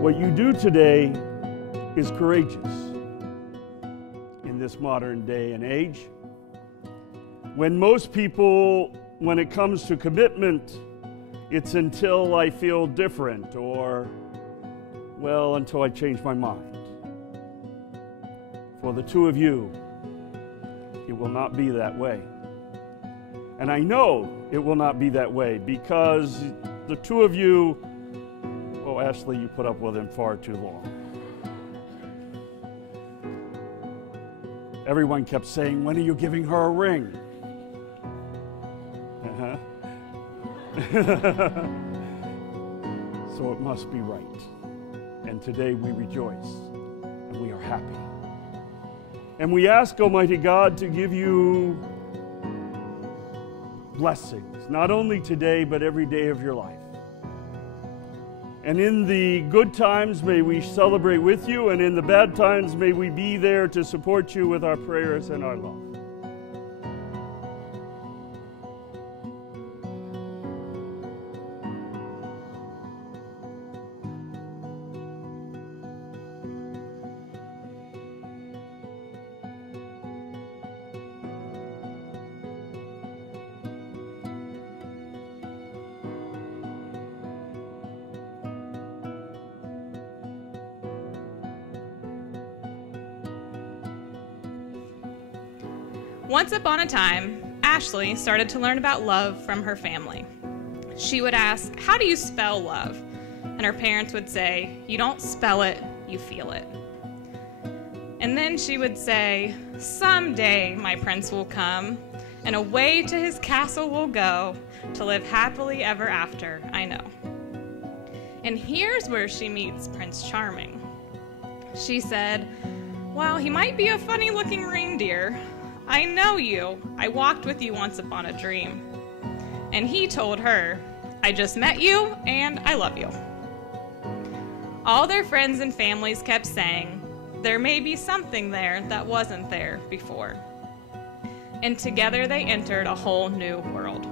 What you do today is courageous in this modern day and age. When most people, when it comes to commitment, it's until I feel different or, well, until I change my mind. For the two of you, it will not be that way. And I know it will not be that way because the two of you, oh, Ashley, you put up with him far too long. Everyone kept saying, when are you giving her a ring? So it must be right. And today we rejoice and we are happy. And we ask Almighty God to give you blessings, not only today, but every day of your life. And in the good times, may we celebrate with you, and in the bad times, may we be there to support you with our prayers and our love. Once upon a time, Ashley started to learn about love from her family. She would ask, "How do you spell love?" And her parents would say, "You don't spell it, you feel it." And then she would say, "Someday my prince will come, and away to his castle we'll go, to live happily ever after, I know." And here's where she meets Prince Charming. She said, "Well, he might be a funny-looking reindeer. I know you. I walked with you once upon a dream." And he told her, "I just met you, and I love you." All their friends and families kept saying, there may be something there that wasn't there before. And together they entered a whole new world.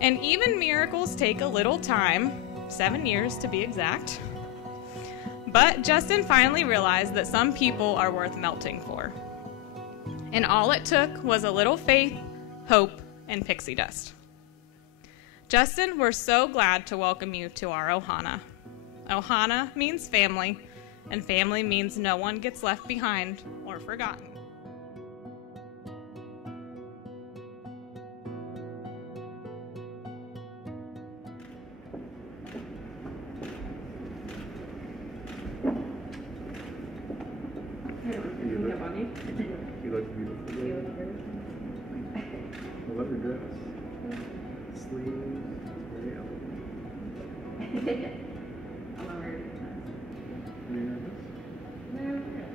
And even miracles take a little time, 7 years to be exact. But Justin finally realized that some people are worth melting for. And all it took was a little faith, hope, and pixie dust. Justin, we're so glad to welcome you to our Ohana. Ohana means family, and family means no one gets left behind or forgotten. You look beautiful. You look very I love your dress. Sleeves, very elegant. I'm a very good time. Are you nervous? No, I'm not.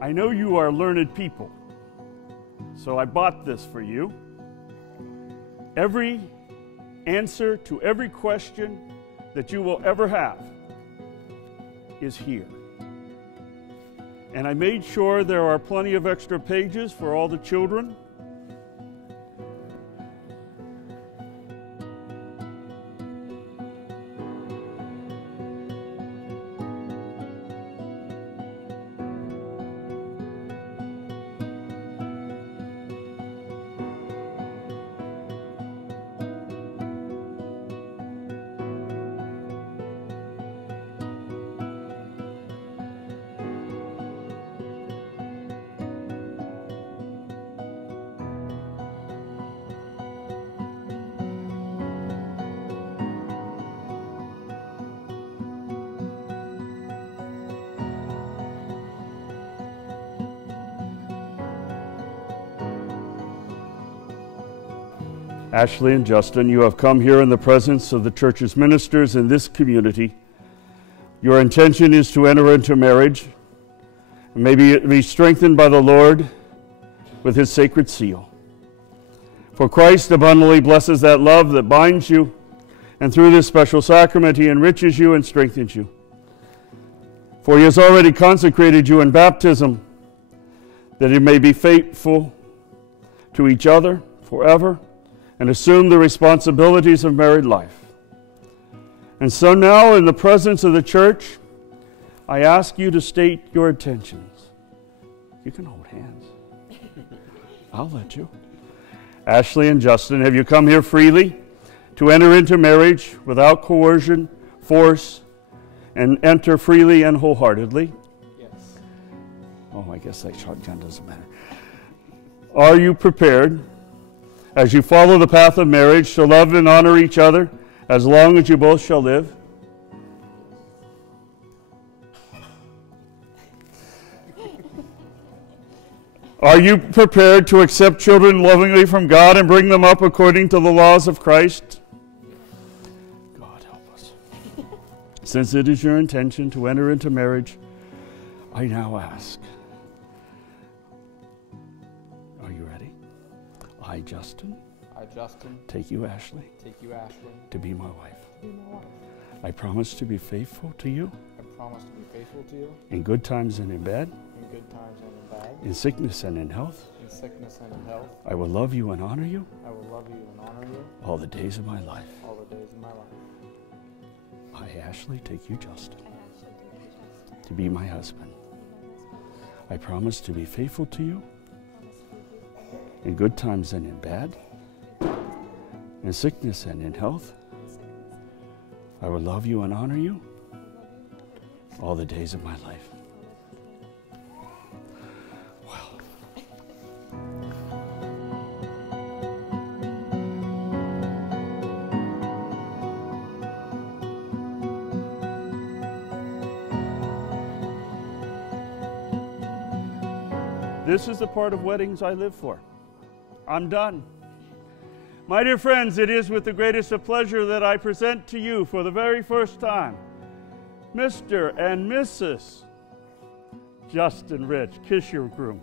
I know you are learned people, so I bought this for you. Every answer to every question that you will ever have is here. And I made sure there are plenty of extra pages for all the children. Ashley and Justin, you have come here in the presence of the church's ministers in this community. Your intention is to enter into marriage, and maybe it be strengthened by the Lord with his sacred seal. For Christ abundantly blesses that love that binds you, and through this special sacrament he enriches you and strengthens you. For he has already consecrated you in baptism, that you may be faithful to each other forever and assume the responsibilities of married life. And so now, in the presence of the church, I ask you to state your intentions. You can hold hands. I'll let you. Ashley and Justin, have you come here freely to enter into marriage without coercion, force, and enter freely and wholeheartedly? Yes. Oh, I guess that shotgun doesn't matter. Are you prepared, as you follow the path of marriage, to love and honor each other as long as you both shall live? Are you prepared to accept children lovingly from God and bring them up according to the laws of Christ? God help us. Since it is your intention to enter into marriage, I now ask, are you ready? I, Justin, take you, Ashley, to be my wife. I promise to be faithful to you in good times and in bad, in sickness and in health. I will love you and honor you all the days of my life. I, Ashley, take you, Justin, to be my husband. I promise to be faithful to you in good times and in bad, in sickness and in health. I will love you and honor you all the days of my life. Well, this is the part of weddings I live for. I'm done. My dear friends, it is with the greatest of pleasure that I present to you for the very first time Mr. and Mrs. Justin Rich. Kiss your groom.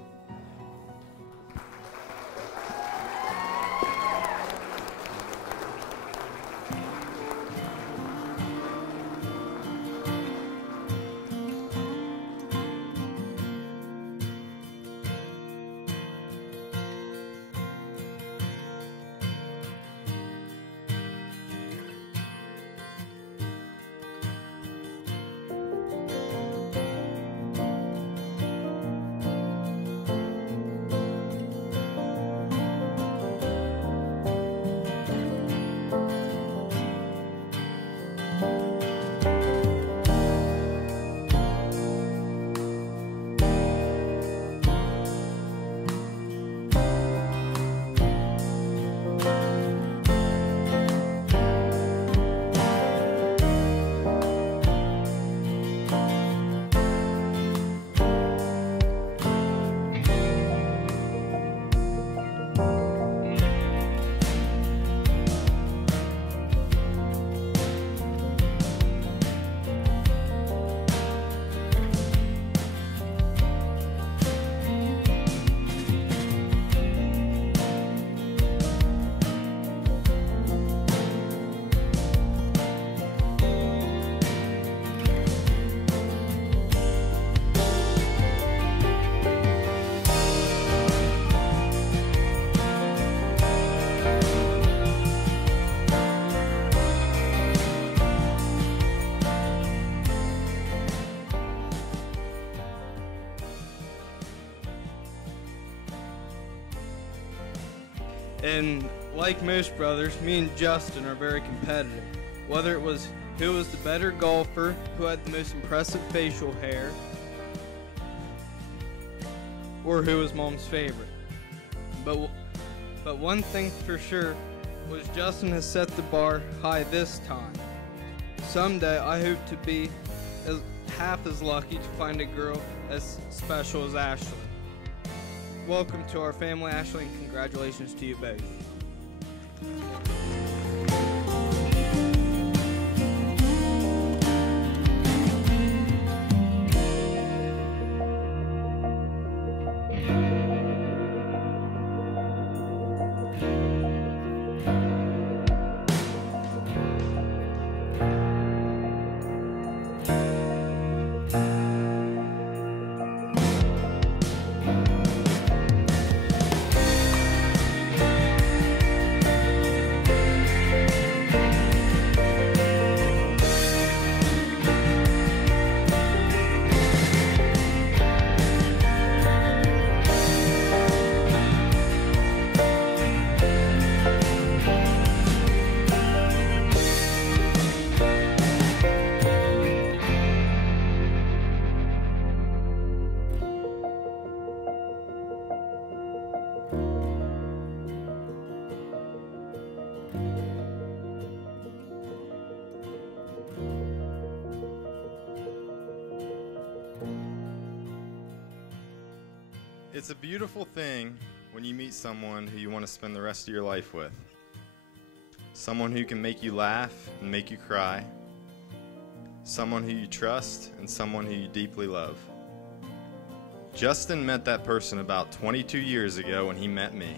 And like most brothers, me and Justin are very competitive. Whether it was who was the better golfer, who had the most impressive facial hair, or who was Mom's favorite. But one thing for sure was Justin has set the bar high this time. Someday I hope to be half as lucky to find a girl as special as Ashley. Welcome to our family, Ashley, and congratulations to you both. It's a beautiful thing when you meet someone who you want to spend the rest of your life with. Someone who can make you laugh and make you cry. Someone who you trust and someone who you deeply love. Justin met that person about 22 years ago when he met me.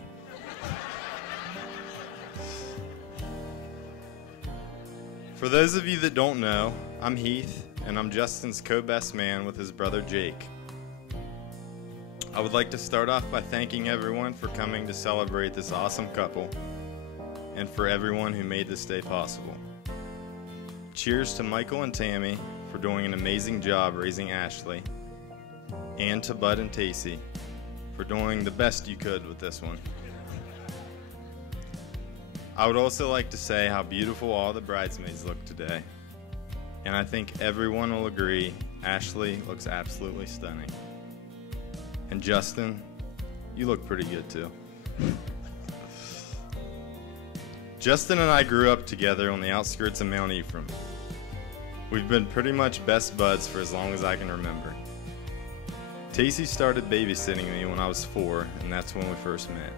For those of you that don't know, I'm Heath, and I'm Justin's co-best man with his brother Jake. I would like to start off by thanking everyone for coming to celebrate this awesome couple, and for everyone who made this day possible. Cheers to Michael and Tammy for doing an amazing job raising Ashley, and to Bud and Tacey for doing the best you could with this one. I would also like to say how beautiful all the bridesmaids look today, and I think everyone will agree Ashley looks absolutely stunning. And Justin, you look pretty good too. Justin and I grew up together on the outskirts of Mount Ephraim. We've been pretty much best buds for as long as I can remember. Tacey started babysitting me when I was 4, and that's when we first met.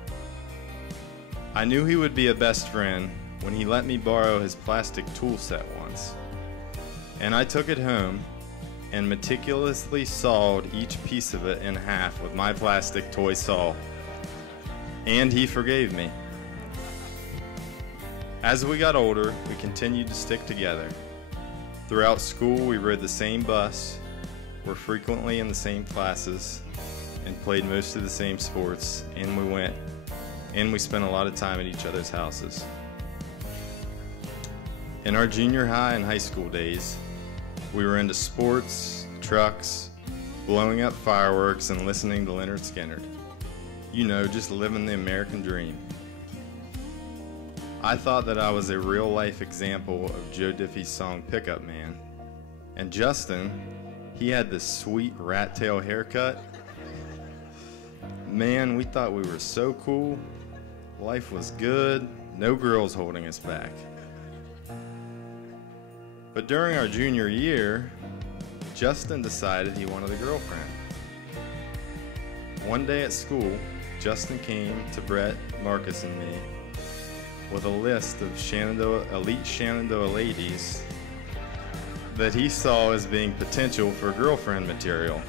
I knew he would be a best friend when he let me borrow his plastic tool set once. And I took it home and meticulously sawed each piece of it in half with my plastic toy saw. And he forgave me. As we got older, we continued to stick together. Throughout school, we rode the same bus, were frequently in the same classes, and played most of the same sports, and we spent a lot of time at each other's houses. In our junior high and high school days, we were into sports, trucks, blowing up fireworks, and listening to Lynyrd Skynyrd. You know, just living the American dream. I thought that I was a real-life example of Joe Diffie's song Pickup Man. And Justin, he had this sweet rat tail haircut. Man, we thought we were so cool. Life was good. No girls holding us back. But during our junior year, Justin decided he wanted a girlfriend. One day at school, Justin came to Brett, Marcus, and me with a list of elite Shenandoah ladies that he saw as being potential for girlfriend material.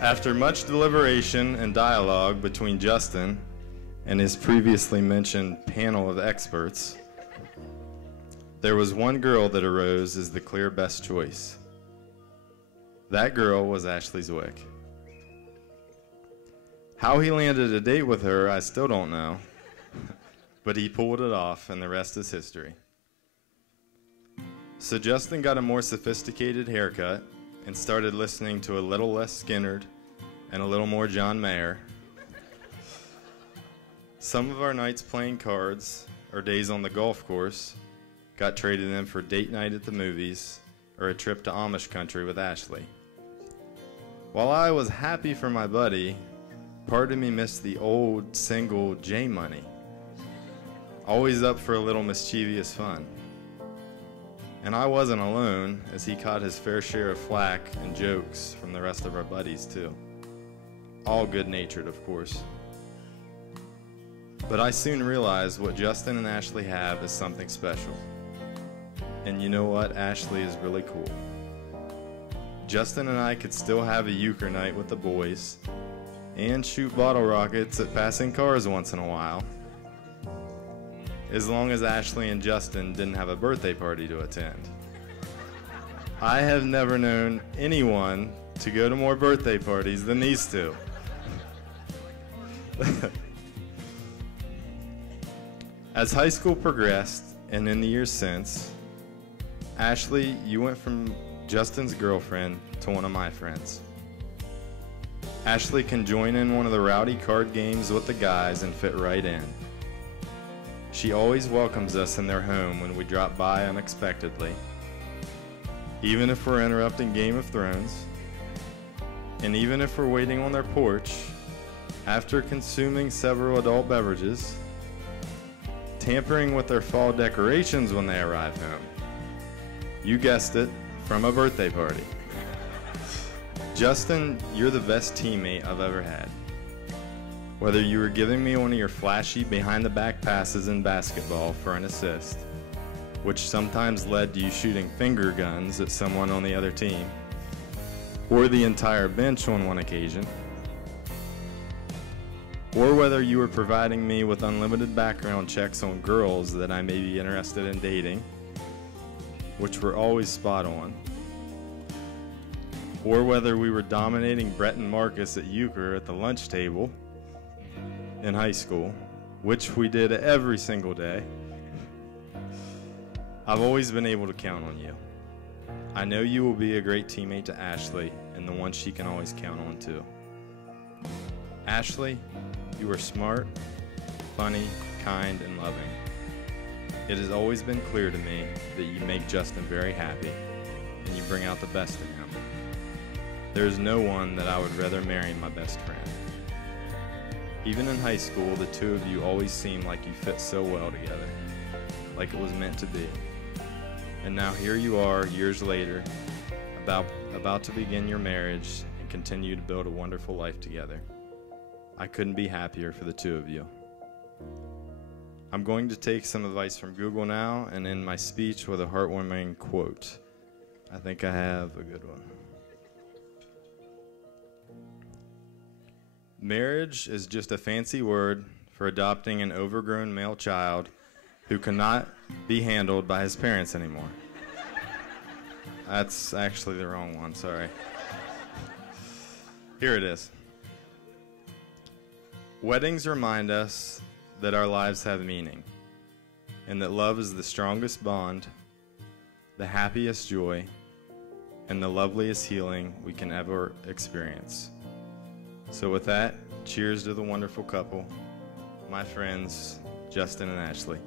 After much deliberation and dialogue between Justin and his previously mentioned panel of experts, there was one girl that arose as the clear best choice. That girl was Ashley Zwick. How he landed a date with her, I still don't know, but he pulled it off, and the rest is history. So Justin got a more sophisticated haircut and started listening to a little less Skynyrd and a little more John Mayer. Some of our nights playing cards or days on the golf course got traded in for date night at the movies or a trip to Amish country with Ashley. While I was happy for my buddy, part of me missed the old single J Money, always up for a little mischievous fun. And I wasn't alone, as he caught his fair share of flack and jokes from the rest of our buddies too. all good-natured, of course. But I soon realized what Justin and Ashley have is something special. And you know what? Ashley is really cool. Justin and I could still have a euchre night with the boys and shoot bottle rockets at passing cars once in a while, as long as Ashley and Justin didn't have a birthday party to attend. I have never known anyone to go to more birthday parties than these two. As high school progressed, and in the years since, Ashley, you went from Justin's girlfriend to one of my friends. Ashley can join in one of the rowdy card games with the guys and fit right in. She always welcomes us in their home when we drop by unexpectedly, even if we're interrupting Game of Thrones, and even if we're waiting on their porch after consuming several adult beverages, tampering with their fall decorations when they arrive home. You guessed it, from a birthday party. Justin, you're the best teammate I've ever had. Whether you were giving me one of your flashy behind-the-back passes in basketball for an assist, which sometimes led to you shooting finger guns at someone on the other team, or the entire bench on one occasion, or whether you were providing me with unlimited background checks on girls that I may be interested in dating, which were always spot on, or whether we were dominating Brett and Marcus at euchre at the lunch table in high school, which we did every single day, I've always been able to count on you. I know you will be a great teammate to Ashley and the one she can always count on too. Ashley, you are smart, funny, kind, and loving. It has always been clear to me that you make Justin very happy and you bring out the best in him. There is no one that I would rather marry my best friend. Even in high school, the two of you always seemed like you fit so well together, like it was meant to be. And now here you are, years later, about to begin your marriage and continue to build a wonderful life together. I couldn't be happier for the two of you. I'm going to take some advice from Google now and end my speech with a heartwarming quote. I think I have a good one. Marriage is just a fancy word for adopting an overgrown male child who cannot be handled by his parents anymore. That's actually the wrong one, sorry. Here it is. Weddings remind us that our lives have meaning, and that love is the strongest bond, the happiest joy, and the loveliest healing we can ever experience. So with that, cheers to the wonderful couple, my friends, Justin and Ashley.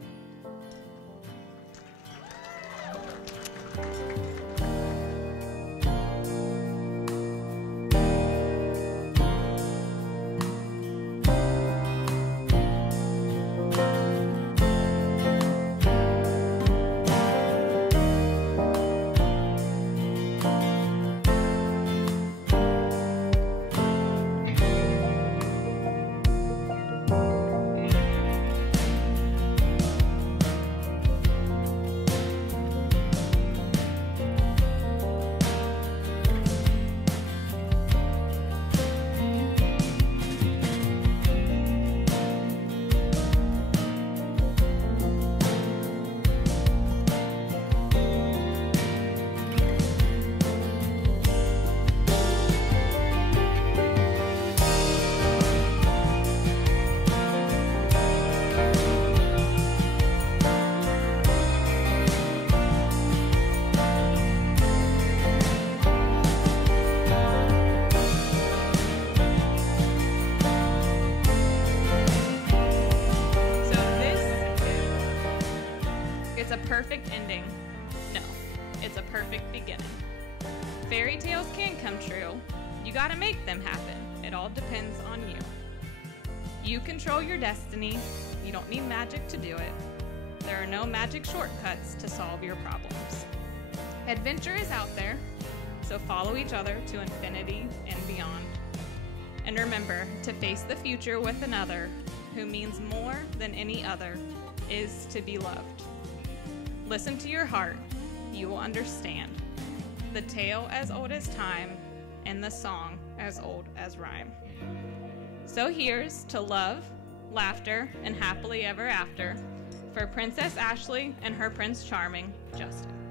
Perfect ending. No, it's a perfect beginning. Fairy tales can come true. You gotta make them happen. It all depends on you. You control your destiny. You don't need magic to do it. There are no magic shortcuts to solve your problems. Adventure is out there, so follow each other to infinity and beyond. and remember to face the future with another who means more than any other is to be loved. Listen to your heart, you will understand. The tale as old as time, and the song as old as rhyme. So here's to love, laughter, and happily ever after for Princess Ashley and her Prince Charming, Justin.